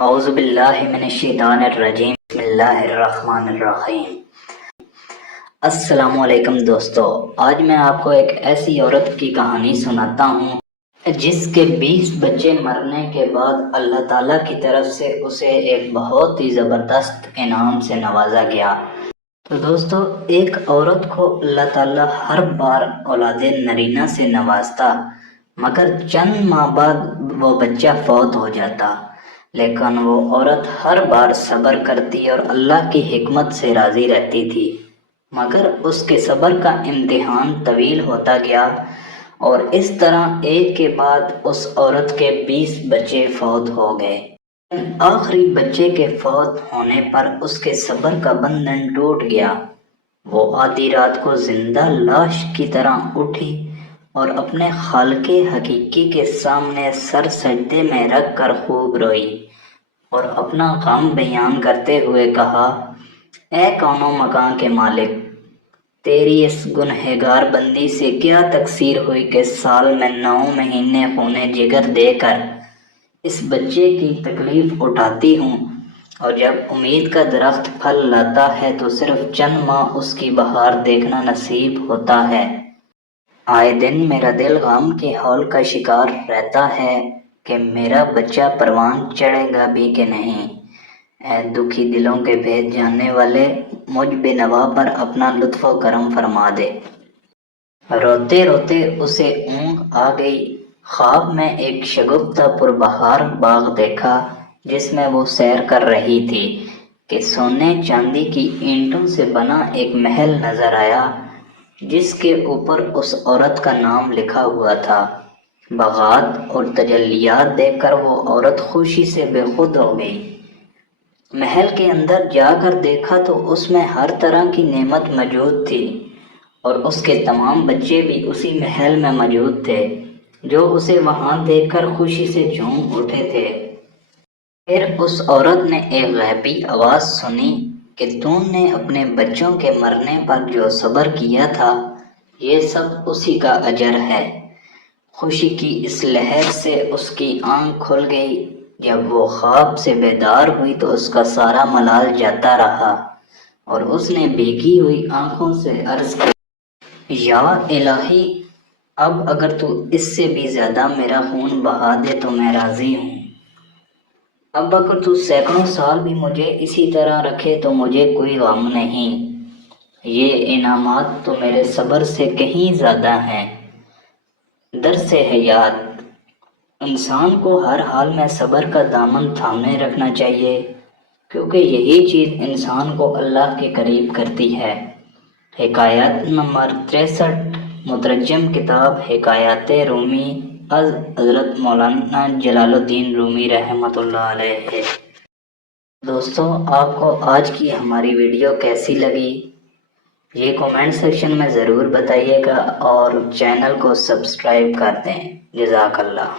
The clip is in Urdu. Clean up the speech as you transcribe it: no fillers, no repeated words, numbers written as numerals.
اعوذ باللہ من الشیطان الرجیم، بسم اللہ الرحمن الرحیم۔ السلام علیکم دوستو، آج میں آپ کو ایک ایسی عورت کی کہانی سناتا ہوں جس کے 20 بچے مرنے کے بعد اللہ تعالیٰ کی طرف سے اسے ایک بہت ہی زبردست انعام سے نوازا گیا۔ تو دوستو، ایک عورت کو اللہ تعالیٰ ہر بار اولاد نرینہ سے نوازتا، مگر چند ماہ بعد وہ بچہ فوت ہو جاتا، لیکن وہ عورت ہر بار صبر کرتی اور اللہ کی حکمت سے راضی رہتی تھی، مگر اس کے صبر کا امتحان طویل ہوتا گیا اور اس طرح ایک کے بعد اس عورت کے 20 بچے فوت ہو گئے۔ آخری بچے کے فوت ہونے پر اس کے صبر کا بندھن ٹوٹ گیا۔ وہ آدھی رات کو زندہ لاش کی طرح اٹھی اور اپنے خالق حقیقی کے سامنے سر سجدے میں رکھ کر خوب روئی اور اپنا غم بیان کرتے ہوئے کہا، اے کون و مکان کے مالک، تیری اس گنہگار بندی سے کیا تقصیر ہوئی کہ سال میں 9 مہینے خون جگر دے کر اس بچے کی تکلیف اٹھاتی ہوں، اور جب امید کا درخت پھل لاتا ہے تو صرف چند ماہ اس کی بہار دیکھنا نصیب ہوتا ہے۔ آئے دن میرا دل غم کے ہول کا شکار رہتا ہے کہ میرا بچہ پروان چڑھے گا بھی کہ نہیں۔ اے دکھی دلوں کے بھید جاننے والے، مجھ بے نوا پر اپنا لطف و کرم فرما دے۔ روتے روتے اسے اونگ آ گئی۔ خواب میں ایک شگفتہ پربہار باغ دیکھا جس میں وہ سیر کر رہی تھی کہ سونے چاندی کی اینٹوں سے بنا ایک محل نظر آیا جس کے اوپر اس عورت کا نام لکھا ہوا تھا۔ باغات اور تجلیات دیکھ کر وہ عورت خوشی سے بے خود ہو گئی۔ محل کے اندر جا کر دیکھا تو اس میں ہر طرح کی نعمت موجود تھی اور اس کے تمام بچے بھی اسی محل میں موجود تھے جو اسے وہاں دیکھ کر خوشی سے جھوم اٹھے تھے۔ پھر اس عورت نے ایک غیبی آواز سنی کہ تم نے اپنے بچوں کے مرنے پر جو صبر کیا تھا، یہ سب اسی کا اجر ہے۔ خوشی کی اس لہر سے اس کی آنکھ کھل گئی۔ جب وہ خواب سے بیدار ہوئی تو اس کا سارا ملال جاتا رہا اور اس نے بھیگی ہوئی آنکھوں سے عرض کی، یا الہی، اب اگر تو اس سے بھی زیادہ میرا خون بہا دے تو میں راضی ہوں۔ اب اگر تو سینکڑوں سال بھی مجھے اسی طرح رکھے تو مجھے کوئی غم نہیں۔ یہ انعامات تو میرے صبر سے کہیں زیادہ ہیں۔ درس حیات: انسان کو ہر حال میں صبر کا دامن تھامے رکھنا چاہیے، کیونکہ یہی چیز انسان کو اللہ کے قریب کرتی ہے۔ حکایت نمبر 63، مترجم کتاب حکایات رومی از حضرت مولانا جلال الدین رومی رحمۃ اللہ علیہ۔ دوستو، آپ کو آج کی ہماری ویڈیو کیسی لگی یہ کومنٹ سیکشن میں ضرور بتائیے گا اور چینل کو سبسکرائب کر دیں۔ جزاک اللہ۔